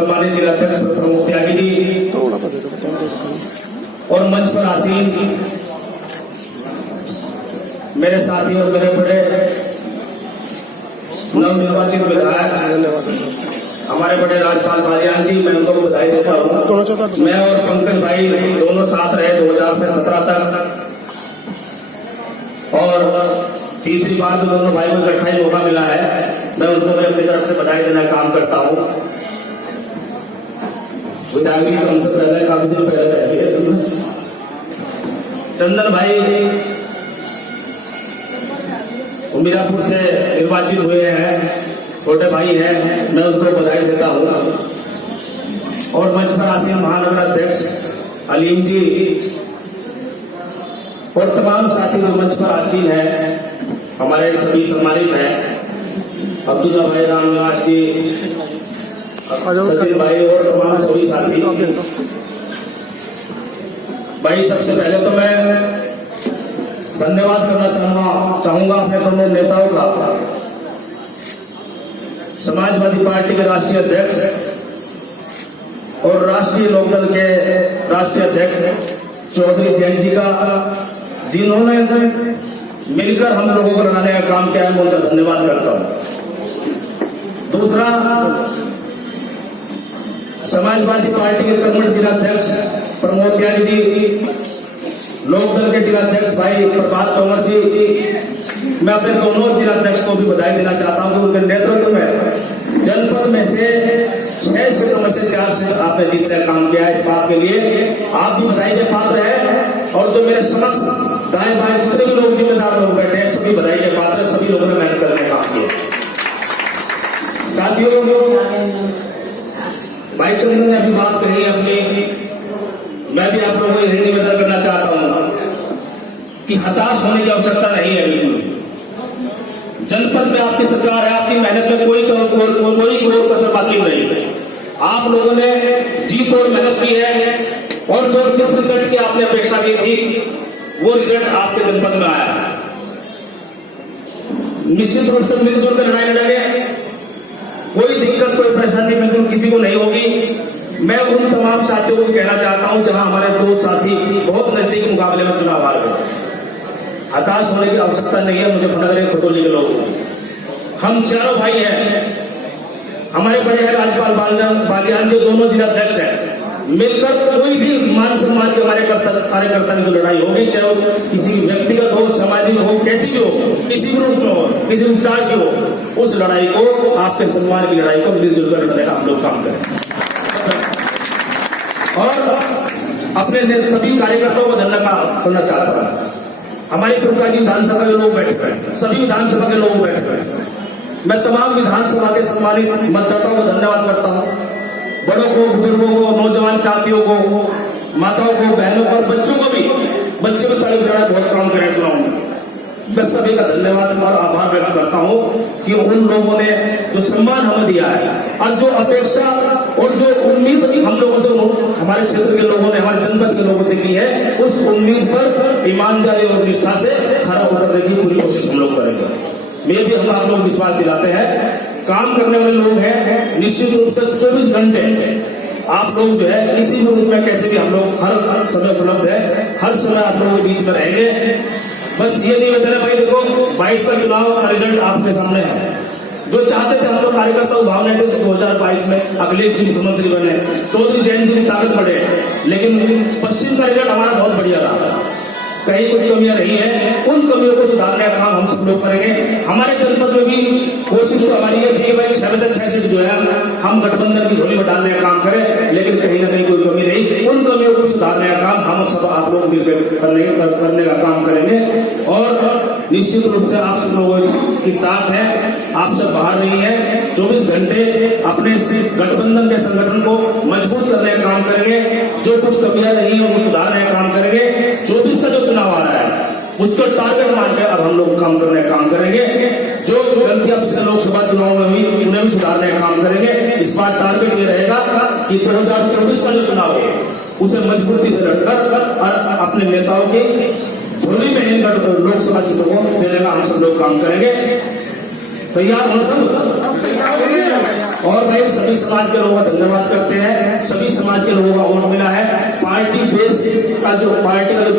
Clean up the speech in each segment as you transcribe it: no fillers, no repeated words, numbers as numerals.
सम्मानित जिलाध्यक्ष प्रमुख त्यागी जी और मंच पर आसीन मेरे साथी और मेरे बड़े नवनिर्वाचित विधायक हमारे बड़े राजपाल बालियान जी, मैं उनको बधाई देता हूँ। मैं और पंकज भाई दोनों साथ रहे 2000 से 17 तक, और तीसरी बार भी दोनों भाई को इकट्ठा ही मौका मिला है। मैं उनको अपनी तरफ से बधाई देना काम करता हूँ। विधायक जी हमसे पहले काफी दिन पहले रहती है। चंदन भाई मीरापुर से निर्वाचित हुए हैं, छोटे भाई हैं, मैं उनको बधाई देता हूँ। और मंच पर आसीन महानगर अध्यक्ष अलीम जी और तमाम साथी जो मंच पर आसीन हैं, हमारे सभी सम्मानित हैं, अब्दुल्ला भाई, रामनिवास जी, सचिन भाई और तमाम सभी साथी भाई। सबसे पहले तो मैं धन्यवाद करना चाहूंगा अपने दोनों नेताओं का। समाजवादी पार्टी के राष्ट्रीय अध्यक्ष और राष्ट्रीय लोकदल के राष्ट्रीय अध्यक्ष चौधरी जैन जी का, जिन्होंने मिलकर हम लोगों को लड़ाने का काम किया है, मैं उनका धन्यवाद करता हूं। दूसरा, समाजवादी पार्टी के कर्मठ जिलाध्यक्ष प्रमोद त्यागी जी, लोकदल के जिलाध्यक्ष भाई प्रभात तोमर जी, मैं अपने दोनों जिलाध्यक्ष को भी बधाई देना चाहता हूं कि उनके नेतृत्व में जनपद में से 6 सीटों में से 4 सीट आपने जीतने का काम किया है। इस बात के लिए आप भी बधाई के पात्र हैं, और जो मेरे समक्ष दाएं बाएं जितने भी लोग जिम्मेदार लोग बैठे हैं, सभी बधाई के पात्र। सभी लोगों ने मेहनत करने का काम किया। साथियों, भाई चंद्र ने अभी बात कही अपनी, मैं भी आप लोगों को यही निवेदन करना चाहता हूं कि हताश होने की आवश्यकता नहीं है। जनपद में आपकी सरकार है, आपकी मेहनत में कोई कसर बाकी नहीं। आप लोगों ने जी तोड़ मेहनत की है, और जो जिस रिजल्ट की आपने अपेक्षा की थी, वो रिजल्ट आपके जनपद में आया। निश्चित रूप से मिलजुल कर लड़ाई लड़ेंगे, कोई दिक्कत कोई परेशानी बिल्कुल किसी को नहीं होगी। मैं उन तमाम साथियों को कहना चाहता हूं जहां हमारे 2 साथी बहुत नजदीक मुकाबले में चुनाव हार गए, हताश होने की आवश्यकता नहीं है। मुजफ्फरनगर खतौली के लोग, हम चारों भाई हैं, हमारे बड़े हैं राजपाल बालियान जो दोनों जिलाध्यक्ष हैं, मिलकर कोई भी मान सम्मान के हमारे कार्यकर्ता की जो लड़ाई होगी, चाहे वो किसी व्यक्तिगत हो, सामाजिक हो, कैसी भी हो, किसी ग्रुप में हो, किसी विस्तार की हो, उस लड़ाई को, आपके सम्मान की लड़ाई को मिलजुल कर लड़ने का हम लोग काम करें। और अपने सभी कार्यकर्ताओं को धन्यवाद करना चाहता हूं। हमारी त्रिपुरा जी विधानसभा के लोग बैठे हुए हैं, सभी विधानसभा के लोग बैठे हुए हैं। मैं तमाम विधानसभा के सम्मानित मतदाताओं को धन्यवाद करता हूं, बड़ों को, बुजुर्गों को, नौजवान साथियों को, माताओं को, बहनों को और बच्चों को भी, बच्चों को तारीफ करना बहुत काम करें चुनाव में। मैं सभी का धन्यवाद और आभार व्यक्त करता हूं कि उन लोगों ने जो सम्मान हमें दिया है, और जो अपेक्षा और जो उम्मीद हम लोगों से, हमारे क्षेत्र के लोगों ने, हमारे जनपद के लोगों से की है, उस उम्मीद पर ईमानदारी और निष्ठा से खरा उतरने की पूरी कोशिश हम लोग करेंगे। मेरे भी हम आप लोग विश्वास दिलाते हैं, काम करने वाले लोग हैं, निश्चित रूप से 24 घंटे आप लोग जो है किसी भी रूप में कैसे भी हम लोग हर समय उपलब्ध है, हर समय आप लोगों के बीच में रहेंगे। बस ये नहीं होता है भाई, देखो 22 का चुनाव का रिजल्ट आपके सामने है। जो चाहते थे हम लोग कार्यकर्ता भावना थे 2022 में अखिलेश जी मुख्यमंत्री बने, चौधरी जैन जी की ताकत बढ़े, लेकिन पश्चिम का रिजल्ट हमारा बहुत बढ़िया रहा। कहीं कुछ कमियां रही है, उन कमियों को सुधारने का काम हम सब लोग करेंगे। हमारे जनपद में भी कोशिश तो हमारी है कि भाई 6 में से 6 सीट जो है हम गठबंधन की झोली में डालने का काम करें, लेकिन कहीं ना कहीं कोई कमी रही, उन कमियों को सुधारने का काम हम सब आप लोग मिलकर करने का काम करेंगे। और निश्चित रूप से आप सब लोगों के साथ हैं, आप सब बाहर नहीं है, 24 घंटे अपने गठबंधन के संगठन को मजबूत करने का काम करेंगे। जो कुछ कमियां रही है उनको सुधारने का काम करेंगे। 24 का जो चुनाव आ रहा है उसको टारगेट मान के अब हम लोग काम करने का काम करेंगे। जो गलतियां पिछले लोकसभा चुनाव में हुई उन्हें भी सुधारने का काम करेंगे। इस बार टारगेट ये रहेगा कि 2024 का जो चुनाव है उसे मजबूती से लड़कर और अपने नेताओं की झोली में इन लोकसभा सीटों को देने का हम सब लोग काम करेंगे। तैयार हो सब? और भाई सभी समाज के लोगों का धन्यवाद करते हैं। सभी समाज के लोगों का वोट मिला है। पार्टी बेस का जो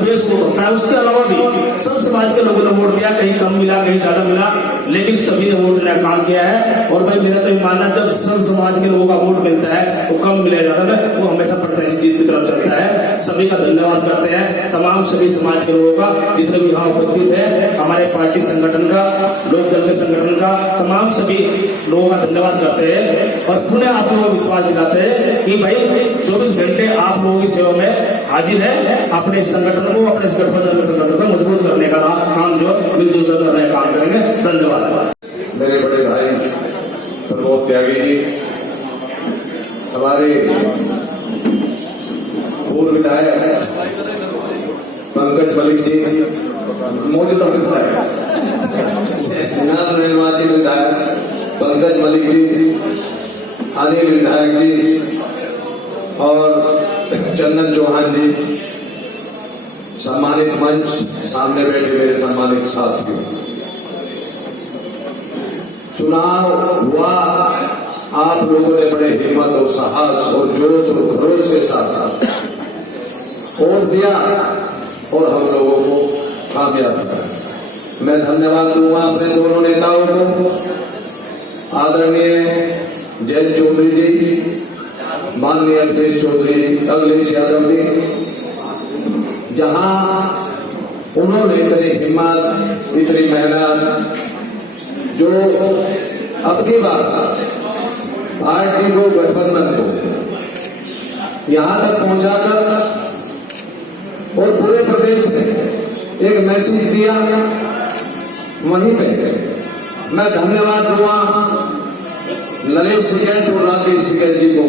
बेस वोट होता है उसके अलावा भी सब समाज के लोगों ने वोट दिया, कहीं कम मिला कहीं ज्यादा मिला, लेकिन सभी ने वोट देने का काम किया है। और भाई मेरा तो ये मानना, जब सब समाज के लोगों का वोट मिलता है वो कम मिले ज्यादा में, वो हमेशा प्रत्याशी जीत की तरफ चलता है। सभी का धन्यवाद करते हैं, तमाम सभी समाज के लोगों का, जितने भी यहाँ उपस्थित है, हमारे पार्टी संगठन का, लोक दल के संगठन का, तमाम सभी लोगों का धन्यवाद करते हैं। और पुनः आप लोगों को विश्वास दिलाते हैं कि भाई 24 घंटे आप लोगों की सेवा में हाजिर है। अपने संगठन को, अपने गठबंधन के संगठन को मजबूत करने का काम जो मिलजुल कर करने का काम करेंगे। धन्यवाद। मेरे बड़े भाई प्रमोद त्यागी जी, हमारे पूर्व विधायक पंकज मलिक जी, मौजूदा विधायक निर्वाचित विधायक पंकज मलिक जी, अनिल विधायक जी और चंदन चौहान जी, सम्मानित मंच, सामने बैठे मेरे सम्मानित साथियों, चुनाव हुआ, आप लोगों ने बड़े हिम्मत और साहस और जोश और भरोसे के साथ वोट दिया और हम लोगों को कामयाब किया। मैं धन्यवाद दूंगा अपने दोनों नेताओं को, आदरणीय जयंत चौधरी जी, माननीय अखिलेश चौधरी, अखिलेश यादव जी, जहां उन्होंने इतनी हिम्मत, इतनी मेहनत, जो अब की बार पार्टी को, गठबंधन को यहां तक पहुंचाकर और पूरे प्रदेश में एक मैसेज दिया, वहीं पे मैं धन्यवाद दूंगा नरेश टिकैत और राकेश टिकैत जी को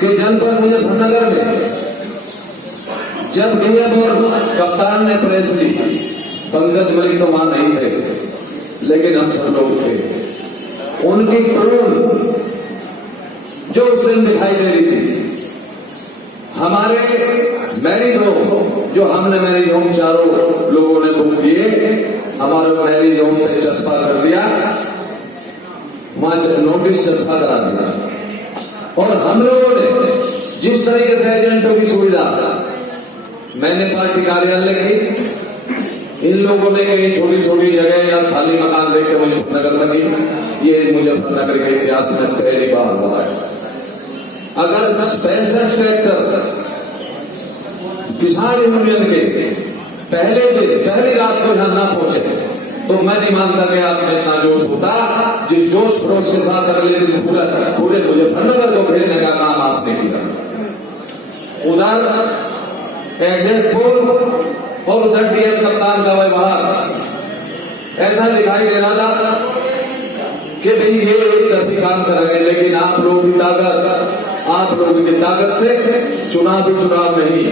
कि जनपद मुजफ्फरनगर में जब डीएम और कप्तान ने प्रेस ली, पंकज मलिक तो वहां नहीं थे लेकिन हम सब लोग थे, उनकी टोन जो उस दिन दिखाई दे रही थी, हमारे मैरिज होम जो हमने मैरिज होम चारों लोगों ने बुक किए, हमारे मैरिज होम पे चस्पा कर दिया, वहां नोटिस चस्पा करा दिया। और हम लोगों ने जिस तरीके से एजेंटों की सुविधा, मैंने पार्टी कार्यालय की, इन लोगों ने कहीं छोटी छोटी जगह या खाली मकान देख के मुजफ्फरनगर में दी, ये मुजफ्फरनगर के इतिहास में पहली बार हुआ है। अगर 65 ट्रैक्टर किसान यूनियन के पहली रात को यहां ना पहुंचे तो मैं नहीं मानता कि आप में इतना जोश होता, जिस जोश खरोश के साथ अगले दिन पूरे मुजफ्फरनगर को घेरने का काम आपने किया। उधर एग्जिट पोल और उधर डीएम कप्तान का व्यवहार ऐसा दिखाई दे रहा था कि भाई ये एक तरफी काम करेंगे, लेकिन आप लोगों की ताकत से चुनाव नहीं,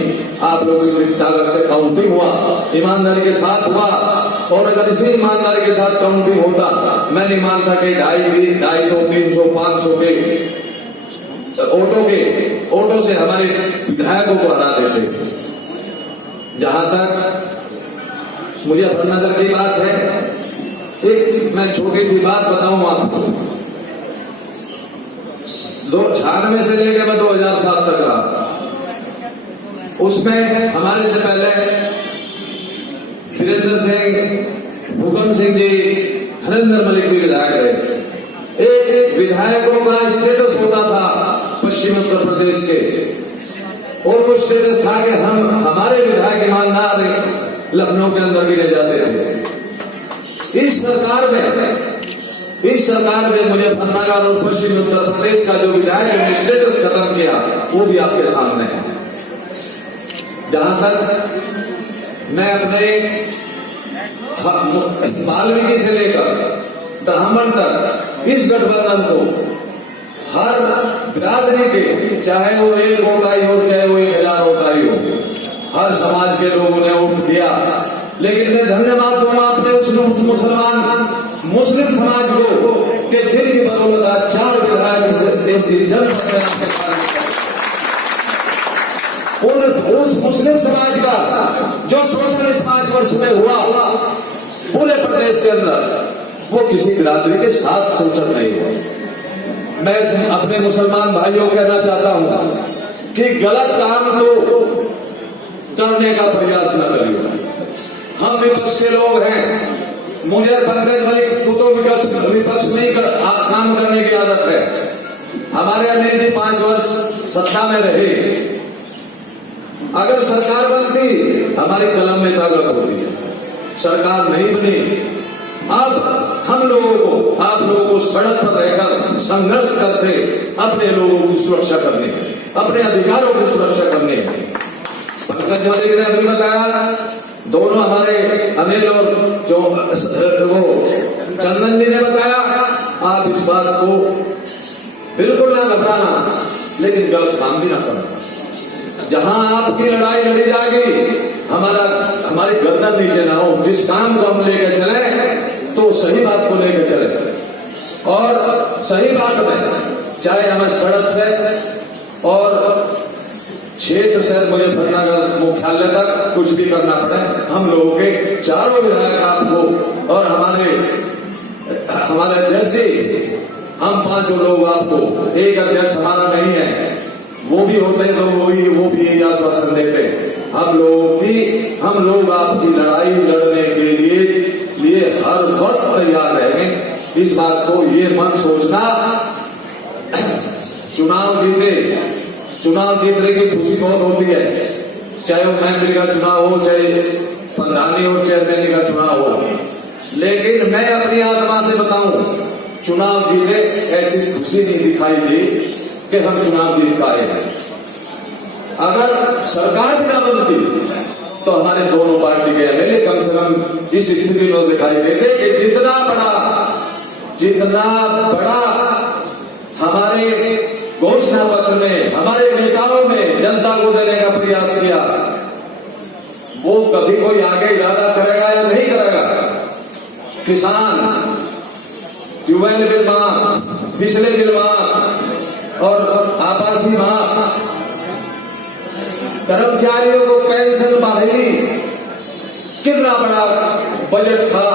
आप लोगों की ताकत से काउंटिंग हुआ, ईमानदारी के साथ हुआ। और अगर इसी ईमानदारी के साथ काउंटिंग होता, मैं नहीं मानता कि 250, 300, 500 के ऑटो से हमारे विधायकों को हरा देते। जहां तक मुजफ्फरनगर की बात है, एक मैं छोटी सी बात बताऊं आपको, 96 से लेकर मैं 2007 तक रहा, उसमें हमारे से पहले वीरेंद्र सिंह, भूकंप सिंह जी, हरिंदर मलिक भी विधायक रहे। एक विधायकों का स्टेटस होता था पश्चिम उत्तर प्रदेश के, और वो स्टेटस था कि हमारे विधायक ईमानदार लखनऊ के अंदर गिरे जाते थे। इस सरकार में मुजफ्फरनगर और पश्चिम उत्तर प्रदेश का जो विधायक ने स्टेटस खत्म किया, वो भी आपके सामने है। जहां तक मैं अपने वाल्मीकि से लेकर ब्राह्मण तक इस गठबंधन को हर बिरादरी के, चाहे वो 1 वोटाई हो, चाहे वो 1000 वोटाई हो, हर समाज के लोगों ने वोट दिया। लेकिन मैं धन्यवाद दूंगा अपने उस मुस्लिम समाज को कि जिनकी बदौलत 4 विधायक उस मुस्लिम समाज का जो शोषण इस 5 वर्ष में हुआ पूरे प्रदेश के अंदर, वो किसी बिरादरी के साथ शोषण नहीं हुआ। मैं अपने मुसलमान भाइयों को कहना चाहता हूं कि गलत काम तो करने का प्रयास न करिए। हम विपक्ष के लोग हैं, मुझे पंकज भाई तो विपक्ष में काम करने की आदत है। हमारे अनिल जी 5 वर्ष सत्ता में रहे, अगर सरकार बनती हमारी कलम में ताकत होती है, सरकार नहीं बनी। अब हम लोगों को, आप लोगों को सड़क पर रहकर संघर्ष करते अपने लोगों की सुरक्षा करने, अपने अधिकारों की सुरक्षा करने। पंकज भाई ने अभी बताया, दोनों हमारे अनिल और जो वो चंदन जी ने बताया, आप इस बात को बिल्कुल ना घटाना, लेकिन गलत काम भी ना करना। जहां आपकी लड़ाई लड़ी जाएगी, हमारी गर्दन नीचे ना हो। जिस काम को हम लेकर चले तो सही बात को लेकर चले, और सही बात में चाहे हमें सड़क से और क्षेत्र से मुजफ्फरनगर मुख्यालय तक कुछ भी करना पड़े, हम लोगों के चारों विधायक आपको और हमारे अध्यक्ष जी, हम 5 लोग आपको, एक अध्यक्ष हमारा नहीं है, वो भी होते हैं तो वो भी यही आश्वासन देते हैं। हम लोग आपकी लड़ाई लड़ने के लिए हर वक्त तैयार रहेंगे। इस बात को ये मत सोचना चुनाव जीतने की खुशी बहुत होती है, चाहे वो मंत्री का चुनाव हो, चाहे प्रधानी हो, चेयरमैन का चुनाव हो, लेकिन मैं अपनी आत्मा से बताऊं, चुनाव जीते ऐसी खुशी नहीं दिखाई दी कि हम चुनाव जीत पाए। अगर सरकार भी ना बनती तो हमारे दोनों पार्टी के एमएलए कम से कम इस स्थिति में दिखाई देते कि जितना बड़ा हमारे घोषणा पत्र में हमारे नेताओं ने जनता को देने का प्रयास किया, वो कभी कोई आगे इरादा करेगा या नहीं करेगा। किसान ट्यूबवेल बिल माफ, बिजली बिल माफ और आवासीय माफ, कर्मचारियों को पेंशन बहाली, कितना बड़ा बजट था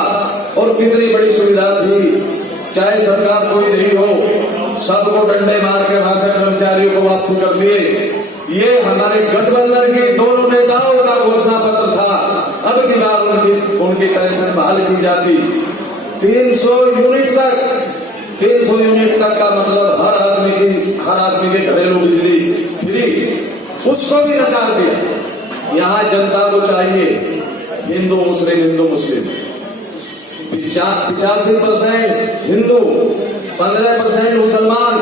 और कितनी बड़ी सुविधा थी। चाहे सरकार कोई नहीं हो, सबको डंडे मार के वहां तक कर्मचारियों को वापसी कर दिए। ये हमारे गठबंधन के दोनों नेताओं का घोषणा पत्र था। अब की बार उनकी पेंशन बहाल की जाती। 300 यूनिट तक का मतलब हर आदमी के घरेलू बिजली फ्री, उसको भी नकार दिया। यहाँ जनता को चाहिए हिंदू मुस्लिम 85% हिंदू, 15% मुसलमान,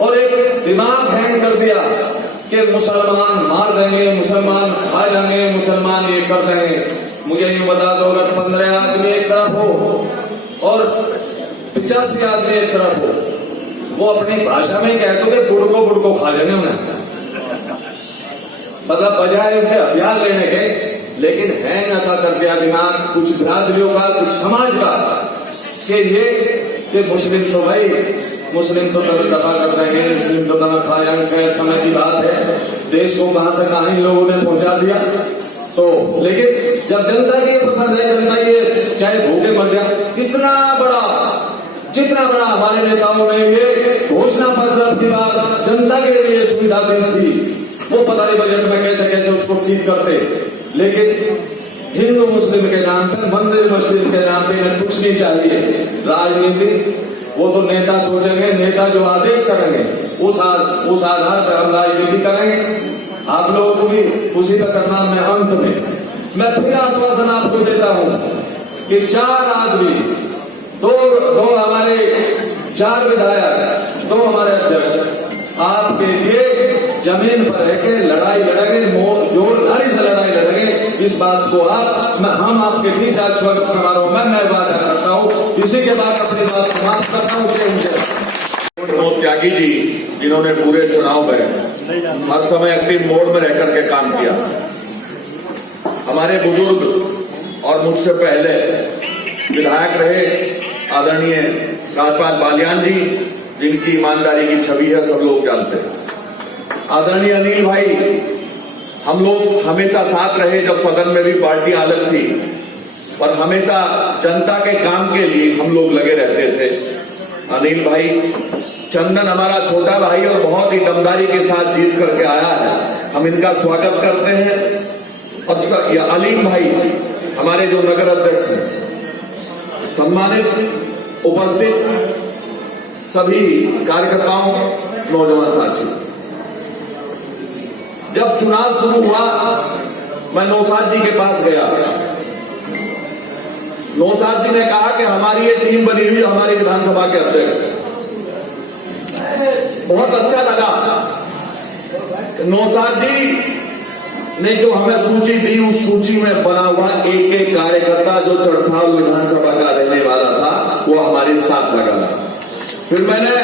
और एक दिमाग हैंग कर दिया कि मुसलमान मार देंगे, मुसलमान खा जाएंगे, मुसलमान ये कर देंगे। मुझे यूं बता दो, अगर 15 आदमी एक तरफ हो और 85 आदमी एक तरफ हो, वो अपनी भाषा में कहते हो कि गुड़ को खा जाने उन्हें, मतलब बजाय उनके हथियार लेने के। लेकिन है ऐसा कर दिया दिमाग कुछ बिरादरियों का, कुछ समाज का, कि मुस्लिम तो दफा कर देंगे, मुस्लिम तो दफा खा जाएंगे। समय की बात है, देश को कहां से कहां इन लोगों ने पहुंचा दिया। तो लेकिन जब जनता की पसंद है, जनता ये चाहे भूखे मर जाए, जितना बड़ा हमारे नेताओं ने ये घोषणा पत्र की बात जनता के लिए सुविधा दी थी, वो पता नहीं बजट में कैसे उसको ठीक करते। लेकिन हिंदू मुस्लिम के नाम पर, मंदिर मस्जिद के नाम पे इन्हें कुछ नहीं चाहिए। राजनीति वो तो नेता सोचेंगे, नेता जो आदेश करेंगे उस आधार पर हम राजनीति करेंगे। आप लोगों को भी उसी का करना। मैं अंत में मैं फिर आश्वासन आपको देता हूं कि 4 आदमी, दो हमारे 4 विधायक, 2 हमारे अध्यक्ष आपके लिए जमीन पर रह के लड़ाई लड़ेंगे, जोरदारी से लड़ाई लड़ेंगे। इस बात को हम आपके बीच आज स्वागत समारोह में मैं वादा करता हूँ। इसी के बाद अपनी बात समाप्त करता हूँ। प्रमोद त्यागी जी, जिन्होंने पूरे चुनाव में हर समय एक्टिव मोड में रहकर के काम किया, हमारे बुजुर्ग और मुझसे पहले विधायक रहे आदरणीय राजपाल बालियान जी, जिनकी ईमानदारी की छवि है सब लोग जानते हैं। आदरणीय अनिल भाई, हम लोग हमेशा साथ रहे जब सदन में भी पार्टियां अलग थी, पर हमेशा जनता के काम के लिए हम लोग लगे रहते थे। अनिल भाई, चंदन हमारा छोटा भाई और बहुत ही दमदारी के साथ जीत करके आया है, हम इनका स्वागत करते हैं। और अलीम भाई हमारे जो नगर अध्यक्ष हैं, सम्मानित उपस्थित सभी कार्यकर्ताओं, नौजवान साथी, जब चुनाव शुरू हुआ मैं नौसाद जी के पास गया। नौसाद जी ने कहा कि हमारी ये टीम बनी हुई हमारी विधानसभा के अध्यक्ष। बहुत अच्छा लगा। नौसाद जी ने जो हमें सूची दी, उस सूची में बना हुआ एक एक कार्यकर्ता जो चरथाल विधानसभा का रहने वाला था वो हमारे साथ लगा। फिर मैंने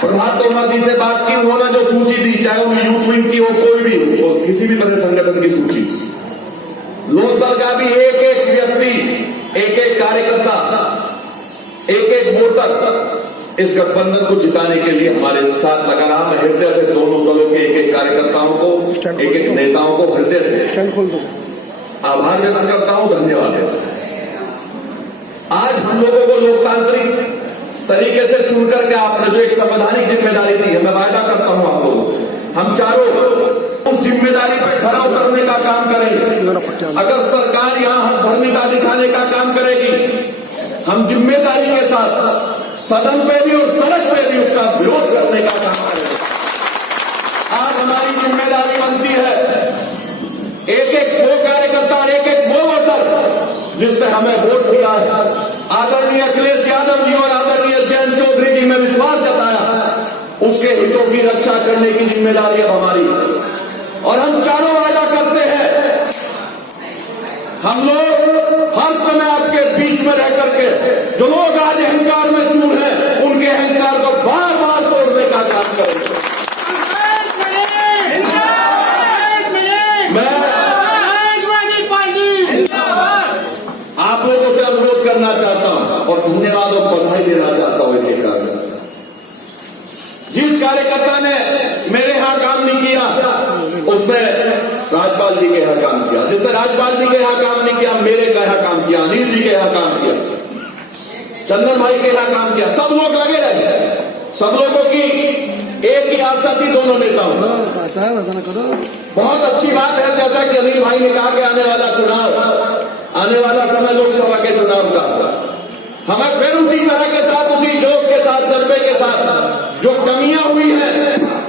प्रभात तोमर जी से बात की, उन्होंने जो सूची दी, चाहे वो यूथ विंग की हो, कोई भी हो, किसी भी तरह संगठन की सूची, लोकदल का भी एक एक व्यक्ति, एक एक कार्यकर्ता, एक एक वोटर इस गठबंधन को जिताने के लिए हमारे साथ लगा रहा। मैं हृदय से दोनों दलों के एक एक कार्यकर्ताओं को, एक एक नेताओं को हृदय से आभार व्यक्त करता हूं, धन्यवाद देता हूं। आज हम लोगों को लोकतांत्रिक तरीके से चुनकर के आपने जो एक संवैधानिक जिम्मेदारी दी है, मैं वायदा करता हूं आप लोगों से, हम चारों उस जिम्मेदारी पर खरा उतरने का काम करेंगे। अगर सरकार यहां हठधर्मिता दिखाने का काम करेगी, हम जिम्मेदारी के साथ सदन पे भी और सड़क पे भी उसका विरोध करने का काम करेंगे। आज हमारी जिम्मेदारी बनती है एक एक वो कार्यकर्ता, एक एक वो वोटर जिसने हमें वोट दिया है, आदरणीय अखिलेश यादव जी और आदरणीय जयंत चौधरी जी में विश्वास जताया, उसके हितों की रक्षा करने की जिम्मेदारी अब हमारी। और हम चारों वादा करते हैं, हम लोग हर समय आपके बीच में रह करके जो लोग आज अहंकार में चूर हैं, उनके अहंकार को बार बार तोड़ने का काम करेंगे। मैं आप लोगों से अनुरोध करना चाहता हूं और धन्यवाद और बधाई देना चाहता हूं एक कार्यकर्ता, जिस कार्यकर्ता ने मेरे यहां काम नहीं किया उसने राज्यपाल जी के यहां काम किया, जिसने राज्यपाल जी के यहां काम नहीं किया मेरे का यहां काम किया, अनिल जी के यहां काम किया, चंदन भाई के यहां काम किया। सब लोग लगे रहे, सब लोगों की एक ही आस्था थी दोनों नेताओं। बहुत अच्छी बात है, जैसा कि अनिल भाई ने कहा कि आने वाला चुनाव, आने वाला समय लोकसभा के चुनाव का, हमें फिर उसी तरह के साथ, उसी जोश के साथ, जज्बे के साथ जो कमियां हुई हैं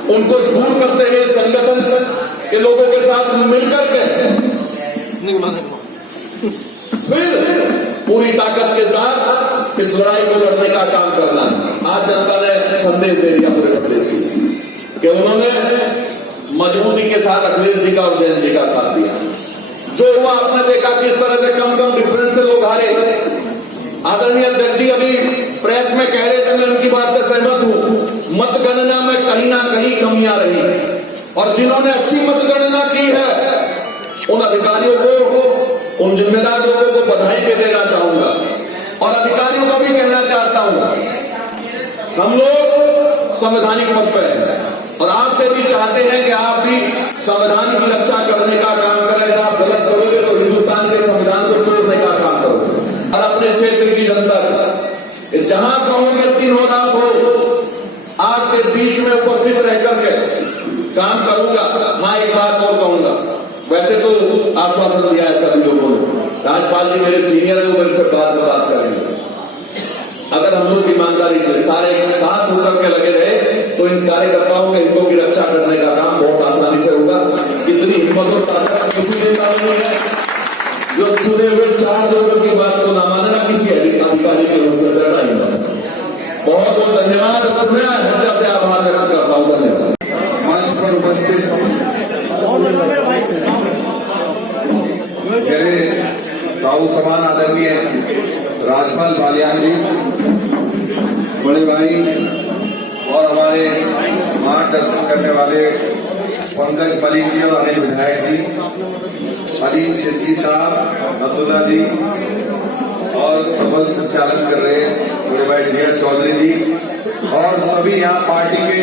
उनको दूर करते हुए संगठन के लोगों के साथ मिलकर के फिर पूरी ताकत के साथ इस लड़ाई को लड़ने का काम करना है। आज जनता ने संदेश दे दिया पूरे प्रदेश की कि उन्होंने मजबूती के साथ अखिलेश जी का और जयंत जी का साथ दिया। जो हुआ आपने देखा किस तरह से कम डिफरेंस से लोग हारे। आदरणीय अध्यक्ष जी अभी प्रेस में कह रहे थे, मैं उनकी बात से सहमत हूं, मतगणना में कहीं ना कहीं कमियां रही और जिन्होंने अच्छी मतगणना की है उन अधिकारियों को, उन जिम्मेदार लोगों को बधाई भी देना चाहूंगा और अधिकारियों को भी कहना चाहता हूं, हम लोग संवैधानिक मत पर हैं और आपसे भी चाहते हैं कि आप भी संविधान की रक्षा करने का काम करें। आप गलत करोगे तो हिंदुस्तान के संविधान को तोड़ने का काम करोगे। और अपने क्षेत्र की जनता जहां कहोगे तीनों रात हो, आपके बीच में उपस्थित रह करके काम करूंगा। हाँ, एक बात और कहूंगा, वैसे तो आश्वासन दिया है सभी लोगों ने, राज्यपाल जी मेरे सीनियर है, वो मेरे से बात करेंगे। अगर हम लोग ईमानदारी से सारे साथ होकर के लगे रहे तो इन कार्यकर्ताओं के हितों की रक्षा करने का काम बहुत आसानी से होगा। इतनी हिम्मत और ताकत किसी नेता में नहीं है जो चुने हुए 4 लोगों की बात को ना मानना, किसी अधिकारी के रूप से डरना ही नहीं। बहुत बहुत धन्यवाद, मैं हृदय से आभार व्यक्त करता हूँ। धन्यवाद। मंच पर उपस्थित मेरे ताऊ समान आदरणीय राजपाल बालियान जी, बड़े भाई और हमारे मार्गदर्शन करने वाले पंकज मलिक जी और अनिल विधायक जी, अली सिद्दीकी साहब, अब्दुल्ला जी और सफल संचालन कर रहे बड़े भाई जयंत चौधरी जी और सभी यहाँ पार्टी के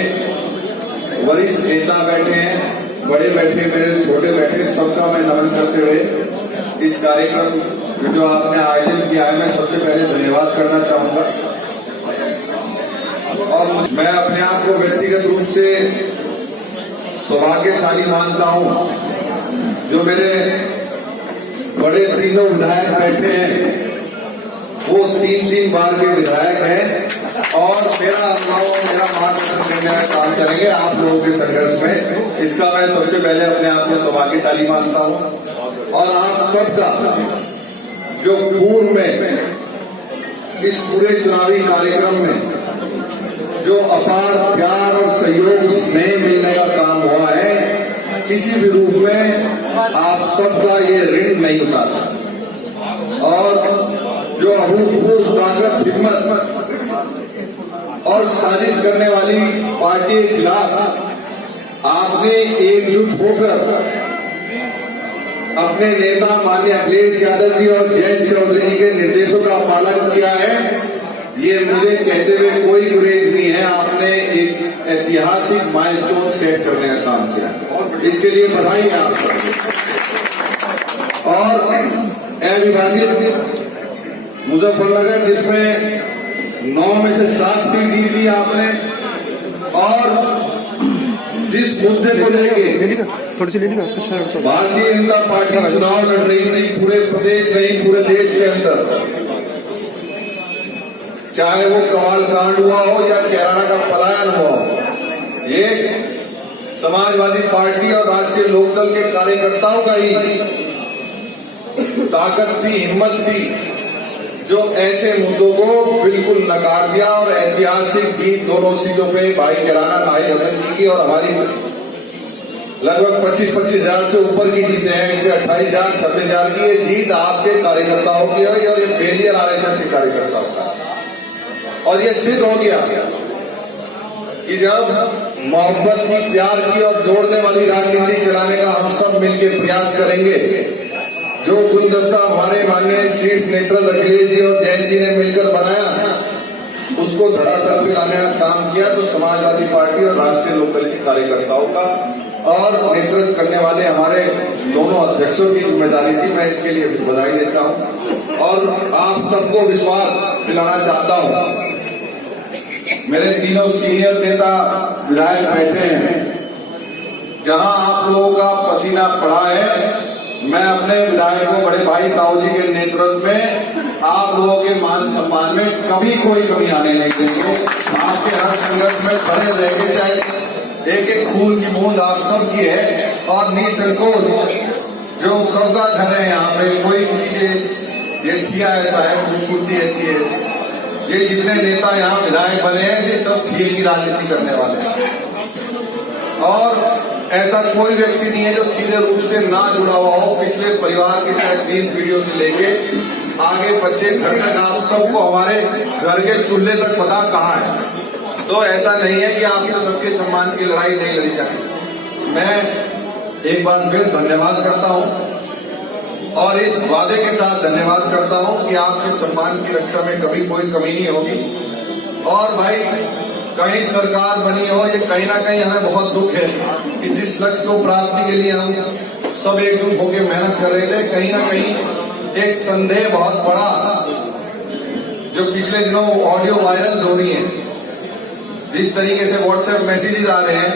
वरिष्ठ नेता बैठे हैं, बड़े बैठे, मेरे छोटे बैठे, सबका मैं नमन करते हुए इस कार्यक्रम जो आपने आयोजन किया है, मैं सबसे पहले धन्यवाद करना चाहूंगा। और मैं अपने आप को व्यक्तिगत रूप से सौभाग्यशाली मानता हूं जो मेरे बड़े तीनों विधायक बैठे हैं, वो 3 बार के विधायक हैं और मेरा अनुभव और मेरा मार्गदर्शन करने का काम करेंगे आप लोगों के संघर्ष में। इसका मैं सबसे पहले अपने आप को सौभाग्यशाली मानता हूं। और आप सबका जो पूर्व में इस पूरे चुनावी कार्यक्रम में जो अपार प्यार और सहयोग स्नेह मिलने का काम हुआ है, किसी भी रूप में आप सबका ये ऋण नहीं उतार सकते। और जो अभूतपूर्व ताकत, हिम्मत और साजिश करने वाली पार्टी के खिलाफ आपने एकजुट होकर अपने नेता माननीय अखिलेश यादव जी और जयंत चौधरी जी के निर्देशों का पालन किया है, ये मुझे कहते हुए कोई गुरेज नहीं है। आपने एक ऐतिहासिक माइलस्टोन सेट करने का काम किया, इसके लिए बधाई है आप सबको। और अविभाजित मुजफ्फरनगर जिसमें 9 में से 7 सीट जीती आपने, और जिस मुद्दे को लेके भारतीय जनता पार्टी चुनाव लड़ रही थी पूरे प्रदेश नहीं पूरे देश के अंदर, चाहे वो कमाल कांड हुआ हो या कैराना का पलायन हुआ हो, ये समाजवादी पार्टी और राष्ट्रीय लोकदल के कार्यकर्ताओं का ही ताकत थी, हिम्मत थी, जो ऐसे मुद्दों को बिल्कुल नकार दिया और ऐतिहासिक जीत दोनों सीटों पे भाई कैराना नाहिद हसन जी की और हमारी लगभग 25-25 हजार से ऊपर की जीतें हैं। इनके 28,000-26,000 की ये जीत आपके कार्यकर्ताओं की है और ये फेलियर आरएसएस के कार्यकर्ताओं का। और ये सिद्ध हो गया कि जब मोहब्बत की, प्यार की और जोड़ने वाली राजनीति चलाने का हम सब मिलकर प्रयास करेंगे, जो गुलदस्ता हमारे माननीय शीर्ष नेतृत्व अखिलेश जी और जयंत जी ने मिलकर बनाया, उसको धरातल पे लाने का काम किया, तो समाजवादी पार्टी और राष्ट्रीय लोकदल के कार्यकर्ताओं का और नेतृत्व करने वाले हमारे दोनों अध्यक्षों की जिम्मेदारी थी। मैं इसके लिए बधाई देता हूं और आप सबको विश्वास दिलाना चाहता हूं। मेरे तीनों सीनियर नेता विधायक बैठे हैं, जहां आप लोगों का पसीना पड़ा है, मैं अपने विधायकों बड़े भाई ताऊ जी के नेतृत्व में आप लोगों के मान सम्मान में कभी कोई कमी आने नहीं देंगे। आपके हर संघर्ष में खड़े रहेंगे, चाहे एक एक खून की बूंद आप सबकी है और निसंकोच जो सबका घर है यहाँ पे, कोई किसी के ये ठिया ऐसा है, खूबसूरती ऐसी है। ये जितने नेता यहाँ विधायक बने हैं, ये सब ठिए की राजनीति करने वाले हैं और ऐसा कोई व्यक्ति नहीं है जो सीधे रूप से ना जुड़ा हुआ हो। पिछले परिवार के चाहे 3 पीढ़ियों से लेके आगे बच्चे घर तक आप सबको हमारे घर के चूल्हे तक पता कहाँ है। तो ऐसा नहीं है कि आपके सबके सम्मान की लड़ाई नहीं लड़ी जाती। मैं एक बार फिर धन्यवाद करता हूं और इस वादे के साथ धन्यवाद करता हूं कि आपके सम्मान की रक्षा में कभी कोई कमी नहीं होगी। और भाई कहीं सरकार बनी हो, ये कहीं ना कहीं हमें बहुत दुख है कि जिस लक्ष्य को प्राप्ति के लिए हम सब एकजुट होकर मेहनत कर रहे थे, कहीं ना कहीं एक संदेह बहुत बड़ा जो पिछले दिनों ऑडियो वायरल हो रही है, जिस तरीके से व्हाट्सएप मैसेजेस आ रहे हैं,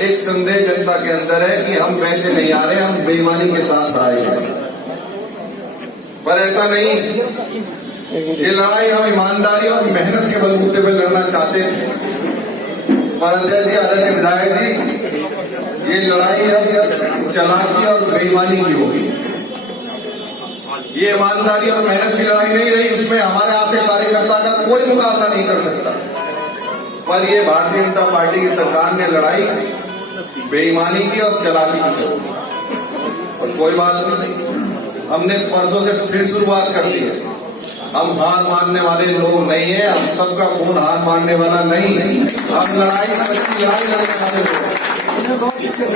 एक संदेह जनता के अंदर है कि हम पैसे नहीं आ रहे, हम बेईमानी के साथ आए। पर ऐसा नहीं, ये लड़ाई हम ईमानदारी और मेहनत के बलबूते पर लड़ना चाहते थे। पर अध्यक्ष जी, आदरणीय विधायक जी, ये लड़ाई अब चालाकी और बेईमानी की होगी। ये ईमानदारी और मेहनत की लड़ाई नहीं रही, उसमें हमारे आपके कार्यकर्ता का कोई मुकाबला नहीं कर सकता। पर ये भारतीय जनता पार्टी की सरकार ने लड़ाई बेईमानी की और चालाकी की की। और कोई बात नहीं, हमने परसों से फिर शुरुआत कर दी है। हम हार मानने वाले लोग नहीं है, हम सबका खून हार मानने वाला नहीं है। हम लड़ाई, सच्ची लड़ाई लड़ने वाले लोग।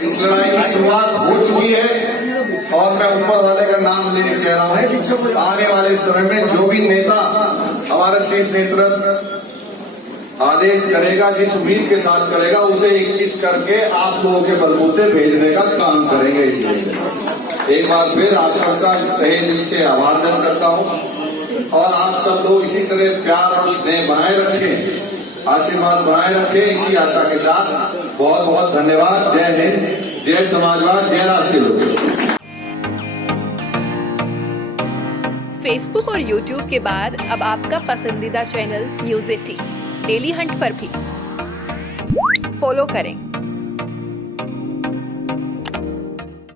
इस लड़ाई की शुरुआत हो चुकी है और मैं ऊपर वाले का नाम लेके कह रहा हूँ, आने वाले समय में जो भी नेता हमारा शीर्ष नेतृत्व आदेश करेगा, जिस उम्मीद के साथ करेगा, उसे 21 करके आप लोगों के बलबूते भेजने का काम करेंगे। इसी एक बार फिर आप सबका तहे दिल से आभार व्यक्त करता हूँ और आप सब लोग इसी तरह प्यार और स्नेह बनाए रखें, आशीर्वाद बनाए रखें, इसी आशा के साथ बहुत बहुत धन्यवाद। जय हिंद, जय समाजवाद, जय राष्ट्रीय लोक। फेसबुक और यूट्यूब के बाद अब आपका पसंदीदा चैनल न्यूज़ 18 डेली हंट पर भी फॉलो करें।